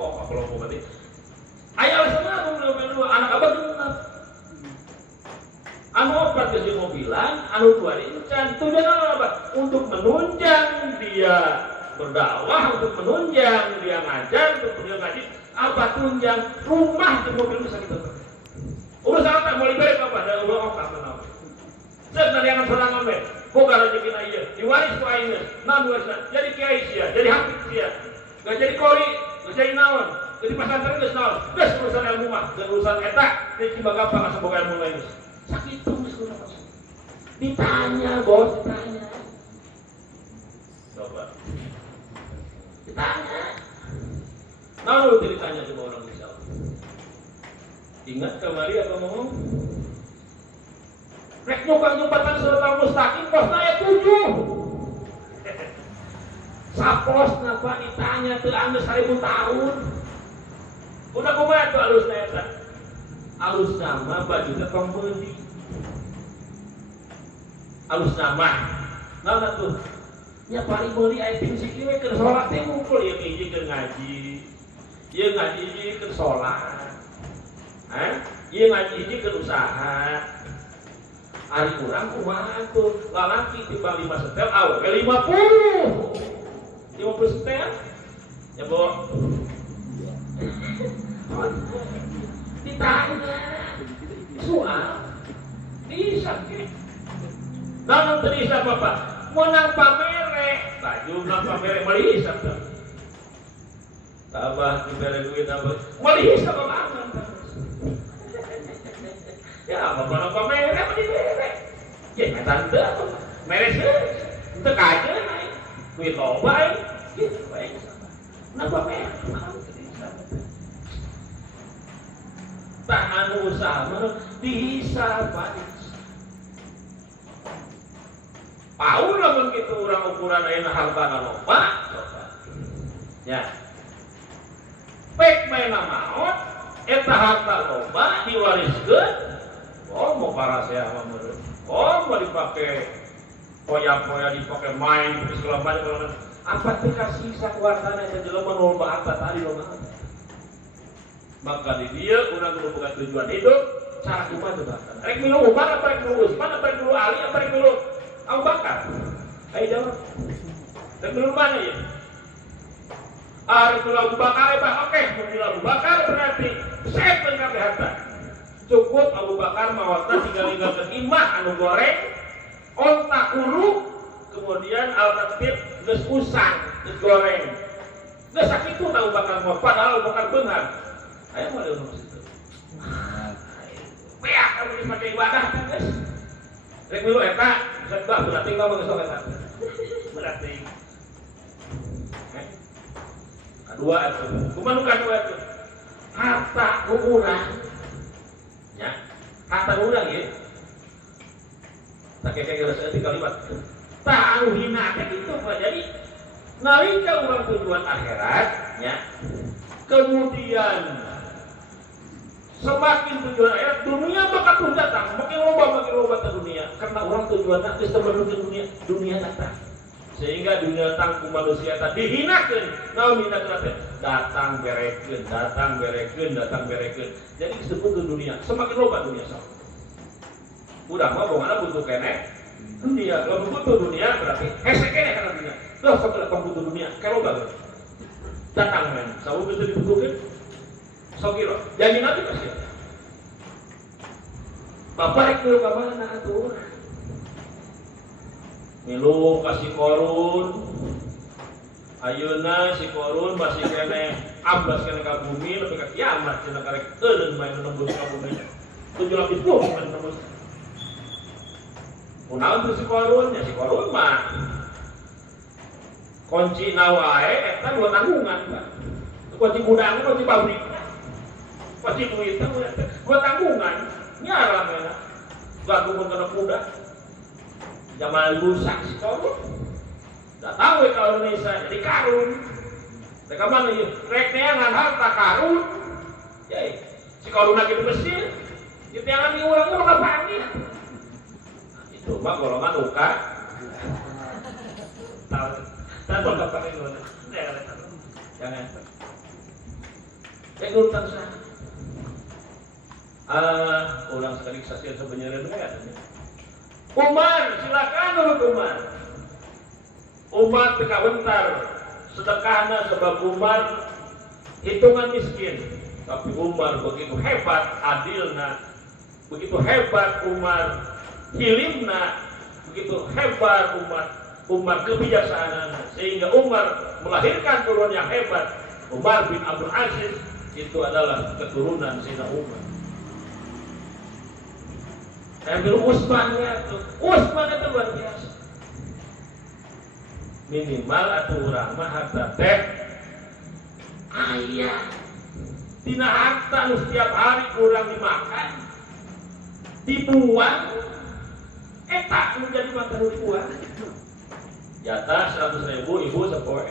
Oh kalau mau berarti ayah sama aku beli mobil 2 anak abah genap. Anu opat ke mobilan, anu 2 ini can tujuan apa? Untuk menunjang dia berdakwah, untuk menunjang dia ngajar, untuk dia ngaji, apa tunjang rumah di mobil bisa kita pakai. Urusan tak mau liberi apa? Ada uang apa kenapa? Sebenarnya yang serang ambil, bukan rezeki naya, diwaris ku aina, warisna, jadi kiai sia, jadi hafiz sia, gak jadi kori, gak jadi naon, jadi pesantren geus naon, geus urusan ilmu mah, geus urusan eta, jadi tiba gampang asa boga ilmu lain. Sakit terus kurang masuk. Ditanya bos, ditanya. Coba. Ditanya. Lalu ditanya sama orang misal. Ingat kemari apa ngomong? Rek nyumbang-nyumbatan serta mustaqim pos saya 7. Sapos napa ditanya teu anggeus 1000 tahun. Udah kumaha tuh alusna eta? Alus nama baju tepang beli. Alus nama. Nah tuh. Ya paling beli item sikile keur salat teh ngumpul ya hiji keur ngaji. Ieu ngaji hiji keur salat. Ieu ngaji hiji keur usaha. Ari urang kumaha tuh? Lalaki timbang 5 setel awewe 50. 50 setel. Ya, Bo. Ditanya soal bisa dalam terisa apa mau nang pamere baju nang pamere mali hisap tabah dibere duit apa mali hisap apa ya apa nang pamere apa dibere ya tante mere sih itu kaje duit loba gitu baik nang pamere tahan usaha dihisab Paul lamun kitu urang ukuran ayeuna hartana loba ya pek maena maot eta harta loba diwariskeun mau parasea mah meureun mau dipake poya-poya dipake main segala macam apa teh kasih sakuartana eta jelema nu loba harta tadi loba maka di dia urang kudu boga tujuan hidup cara kumaha tuh bahkan rek milu Umar apa rek milu Utsman apa rek milu Ali apa rek milu Abu Bakar ayo jawab rek milu mana ya rek milu Abu Bakar apa oke milu Abu Bakar berarti sepen kabeh harta cukup Abu Bakar mawatna tinggal-tinggalkeun imah anu goreng onta ulu kemudian alternatif geus usang geus goreng geus sakitu Abu Bakar mah padahal Abu Bakar beunghar ayo mau diurus itu. Beak kalau dipakai ibadah kan guys. Rek milu eta sedang berarti enggak mengesok eta. Berarti. Kedua itu. Kumaha kedua itu? Harta urang. Ya. Harta urang ya. Tak kayak geus eta kalimat. Tah anu hina teh kitu Pak. Jadi nalika urang tujuan akhiratnya, kemudian semakin tujuan akhirat dunia bakal datang, makin loba ke dunia, karena orang tujuan geus teu menuju dunia datang. Sehingga dunia datang ku manusia tadi dihinakeun, naon hinakeun teh? Datang berekeun. Jadi disebut dunia, semakin loba dunia sok. Udah mah bongana butuh kene dunia, kalau butuh dunia berarti hese kene kana dunia. Loh sok butuh dunia, kalau loba datang men, sawu betul dibutuhkeun. Sok kira, janji nanti pasti. Bapak rek milu ka mana atuh? Milu kasih korun. Ayeuna si korun masih kene abas kene ka bumi lebih ka kiamat cenah karek euleun main nembus ka bumi. 7 lapis bumi main nembus. Kunaon tuh si korun? Ya si korun mah kunci nawae eta dua tanggungan, Pak. Kunci gudang, kunci pabrik. Kunci duit dua tanggungan. Nyara mena. Gabungan kana kuda. Jamal rusak si korun. Da tahu kalau Indonesia jadi karun. Mereka mana ya? Rek neangan harta karun. Ya, si korun lagi di Mesir. Di tangan di urang mah kapani. Itu mah golongan uka. Tahu. Dan bapak ini mana? Jangan. Urang sana. Orang sekali saksian sebenarnya ada. Umar, silakan urut Umar. Umar teka bentar sedekahna sebab Umar hitungan miskin. Tapi Umar begitu hebat adilna, begitu hebat Umar hilimna, begitu hebat Umar kebijaksanaan, sehingga Umar melahirkan turun yang hebat. Umar bin Abdul Aziz itu adalah keturunan Sayyidina Umar. Ambil Utsman itu luar biasa. Minimal atuh urang mah harta teh aya. Dina harta setiap hari kurang dimakan, dibuang, eta menjadi makan dibuang. Jatah 100.000 ibu sepoe.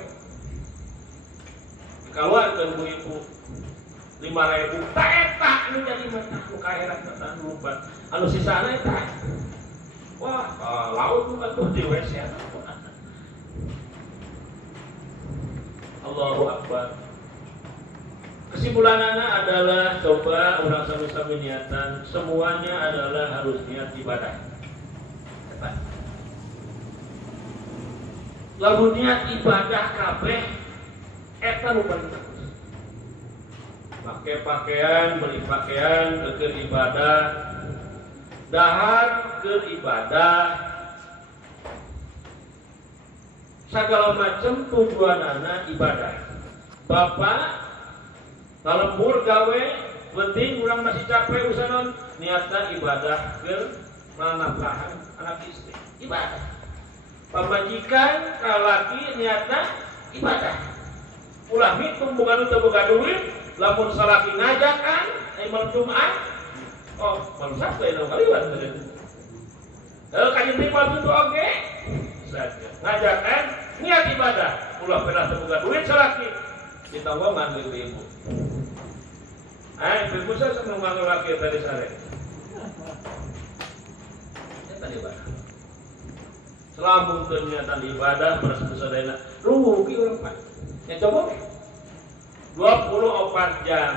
Dikeluarkeun ku ibu 5.000, tak eta menjadi makan ku kaerat makan lumpat. Anu sisana eta. Wah, laut tuh di WC. Allahu Akbar. Kesimpulannya adalah coba orang sami-sami niatan, semuanya adalah harus niat ibadah. Lalu niat ibadah kabeh eta nu paling bagus. Pakai pakaian, beli pakaian ke ibadah, dahar ke ibadah, segala macam tujuanana ibadah. Bapak kalembur gawe penting urang masih capek usahanon niatna ibadah ke nafkahan anak istri ibadah. Pamajikan kalaki niatna ibadah. Ulah hitung bukan untuk boga duit, lamun salaki ngajakan malam Jumat. Oh, malam Sabtu ya kaliwan bener. Kajian riba itu oke. Ngajakan niat ibadah. Ulah pernah boga duit salaki. Ditambah manggil ibu. Ibu saya senang manggil laki tadi sore. Tadi ibadah. Selamun ternyata ibadah bersesadana. Rugi orang Pak. Ya coba 24 jam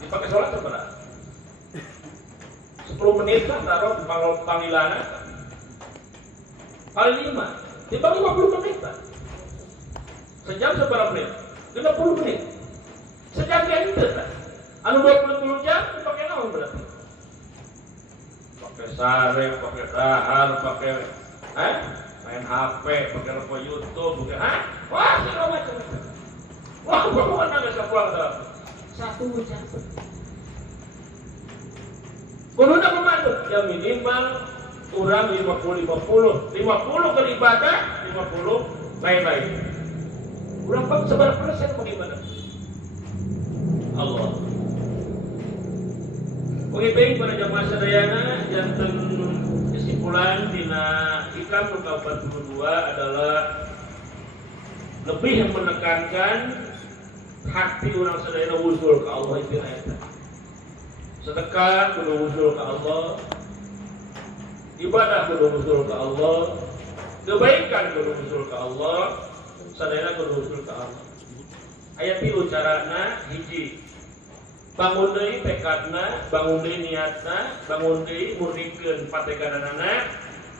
dipakai sholat seberapa? 10 menit kan taruh panggilan. Kali 5 dibagi 50 menit Pak. Sejam seberapa menit? 50 menit. Sejam ya itu Pak. Anu 20 jam dipakai naon berarti? Pakai sare, pakai dahar, pakai main HP, pakai rokok YouTube, pakai wah segala macam. Wah, bukan nggak bisa pulang dalam 1 jam. Kudunya memandu, ya minimal kurang 50 ke ibadah, 50 lain-lain. Kurang seberapa persen bagaimana? Allah. Pengiting pada jamaah sadayana janten kesimpulan dina Hikam 42 adalah lebih menekankan hati orang sadayana usul ke Allah itu ayat. Sedekah kudu usul ke Allah, ibadah kudu usul ke Allah, kebaikan kudu usul ke Allah, sadayana kudu usul ke Allah. Ayat itu carana hiji. Bangun deui tekadna, bangun deui niatna, bangun deui murnikeun pategadanana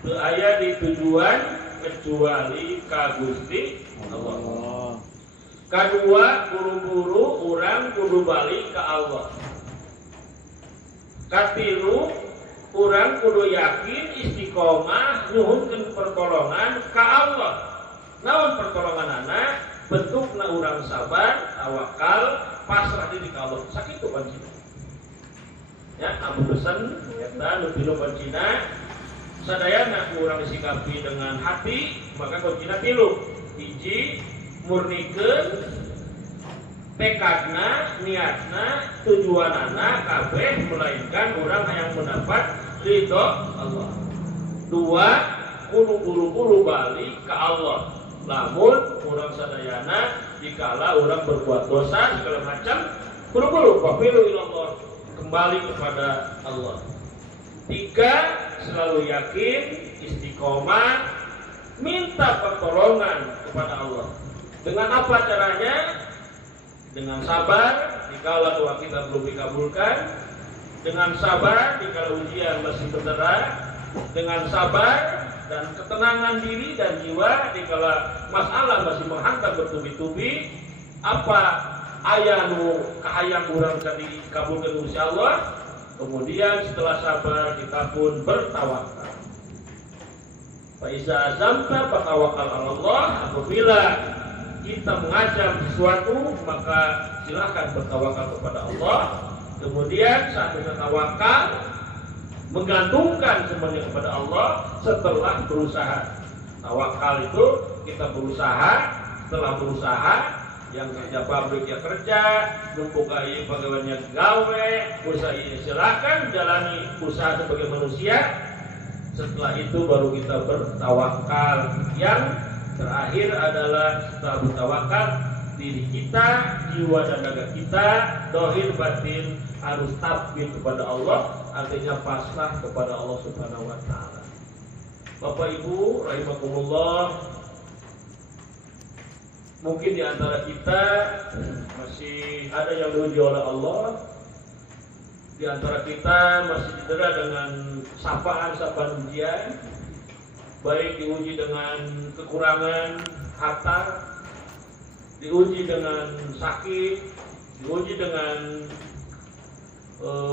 teu aya di tujuan kecuali ka Gusti Allah. Kadua, buru-buru urang kudu balik ke Allah. Katilu, urang kudu yakin istiqomah nyuhunkeun pertolongan ka Allah. Naon pertolonganana? Bentukna urang sabar, tawakal, pasrah diri ka Allah. Sakitu pancina. Ya, abu pesen eta nu tilu pancina sadayana urang disikapi dengan hati, maka pancina tilu. Hiji, murnikeun tekadna, niatna, tujuanana kabeh melainkan urang hayang mendapat ridho Allah. Dua, kudu buru-buru balik ke Allah. Lamun urang sadayana dikala urang berbuat dosa segala macam, buru-buru papilu ilallah, kembali kepada Allah. Tiga, selalu yakin, istiqomah, minta pertolongan kepada Allah. Dengan apa caranya? Dengan sabar dikala doa kita belum dikabulkan, dengan sabar dikala ujian masih berderah, dengan sabar dan ketenangan diri dan jiwa dikala masalah masih menghantam bertubi-tubi. Apa aya nu kahayang urang tadi kabulkeun Gusti Allah. Kemudian setelah sabar kita pun bertawakal. Fa iza azamta fatawakal 'ala Allah. Apabila kita mengajak sesuatu maka silakan bertawakal kepada Allah. Kemudian saat kita tawakal menggantungkan semuanya kepada Allah setelah berusaha. Tawakal itu kita berusaha, setelah berusaha yang kerja pabrik ya kerja, numpuk aja pegawainya gawe, usaha ini silakan jalani usaha sebagai manusia. Setelah itu baru kita bertawakal. Yang terakhir adalah setelah bertawakal diri kita, jiwa dan raga kita, dohir batin harus takwil kepada Allah, artinya pasrah kepada Allah Subhanahu wa taala. Bapak Ibu rahimakumullah, mungkin di antara kita masih ada yang diuji oleh Allah, di antara kita masih didera dengan sapaan-sapaan ujian, baik diuji dengan kekurangan harta, diuji dengan sakit, diuji dengan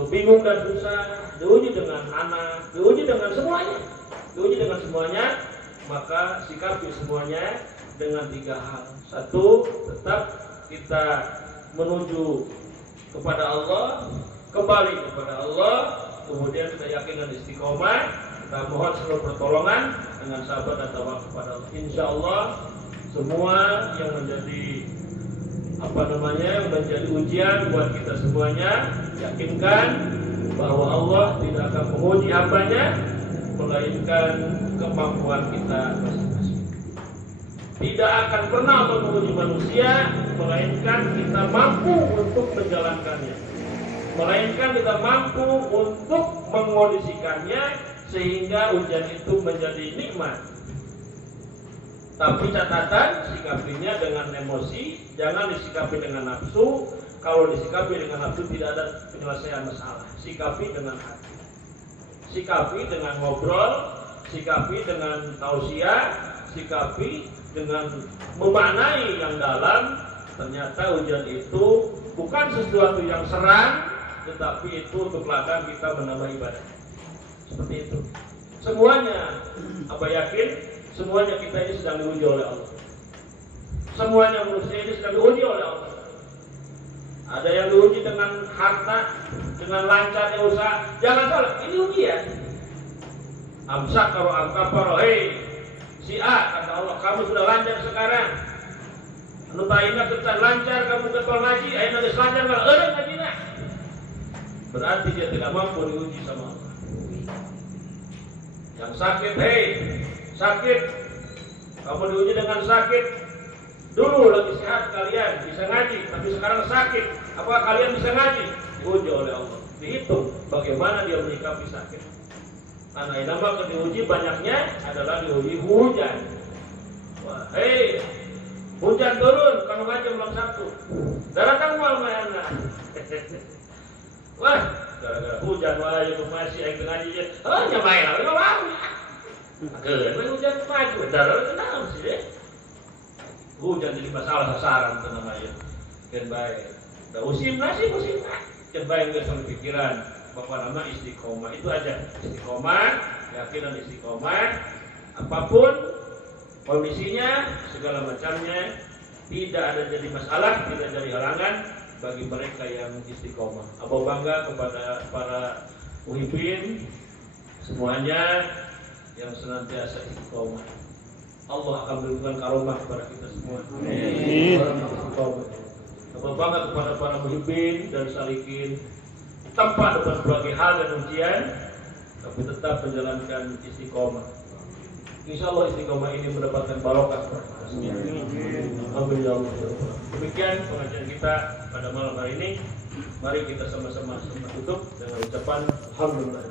bingung dan susah, diuji dengan anak, diuji dengan semuanya, maka sikapi semuanya dengan tiga hal. Satu, tetap kita menuju kepada Allah, kembali kepada Allah, kemudian kita yakin dan istiqomah, kita mohon seluruh pertolongan dengan sabar dan tawakal kepada Allah. Insya Allah semua yang menjadi menjadi ujian buat kita semuanya, yakinkan bahwa Allah tidak akan menguji hambanya melainkan kemampuan kita masing-masing. Tidak akan pernah menguji manusia melainkan kita mampu untuk menjalankannya, melainkan kita mampu untuk mengondisikannya sehingga ujian itu menjadi nikmat. Tapi catatan, sikapinya dengan emosi, jangan disikapi dengan nafsu. Kalau disikapi dengan nafsu tidak ada penyelesaian masalah. Sikapi dengan hati, sikapi dengan ngobrol, sikapi dengan tausiah, sikapi dengan memaknai yang dalam. Ternyata ujian itu bukan sesuatu yang serang, tetapi itu untuk ladang kita menambah ibadah. Seperti itu. Semuanya, apa yakin? Semuanya kita ini sedang diuji oleh Allah. Semuanya manusia ini sedang diuji oleh Allah. Ada yang diuji dengan harta, dengan lancarnya usaha. Jangan salah, ini ujian. Amsak kalau angkapar, hei si A, kata Allah, kamu sudah lancar sekarang. Nutaina ketan lancar, kamu ketol ngaji, aina geus lancar enggak? Eureun ngajina. Berarti dia tidak mampu diuji sama Allah. Yang sakit, hei sakit, kamu diuji dengan sakit, Dulu lagi sehat kalian bisa ngaji, tapi sekarang sakit. Apakah kalian bisa ngaji? Diuji oleh Allah. Dihitung bagaimana dia menyikapi sakit. Karena yang nama diuji banyaknya adalah diuji hujan. Wah, hei, hujan turun kalau ngaji malam Sabtu. Daratan mal mana? Wah, gara-gara hujan wah itu masih yang ngaji. Oh, nyamain apa mau? Akhirnya hujan maju, darah kenal sih deh. Hujan jadi masalah sasaran itu namanya. Kan baik. Dah musim nasi musim. Kan baik enggak sampai pikiran. Bapak nama istiqomah itu aja. Istiqomah, yakin dan istiqomah. Apapun kondisinya, segala macamnya tidak ada jadi masalah, tidak jadi halangan bagi mereka yang istiqomah. Abu bangga kepada para muhibbin semuanya yang senantiasa istiqomah. Allah akan berikan karomah kepada kita semua. Amin. Abu bangga kepada para muhibbin dan salikin tanpa ada berbagai hal dan ujian, tapi tetap menjalankan istiqomah. Insya Allah istiqomah ini mendapatkan barokah. Alhamdulillah. Demikian pengajian kita pada malam hari ini. Mari kita sama-sama tutup dengan ucapan Alhamdulillah.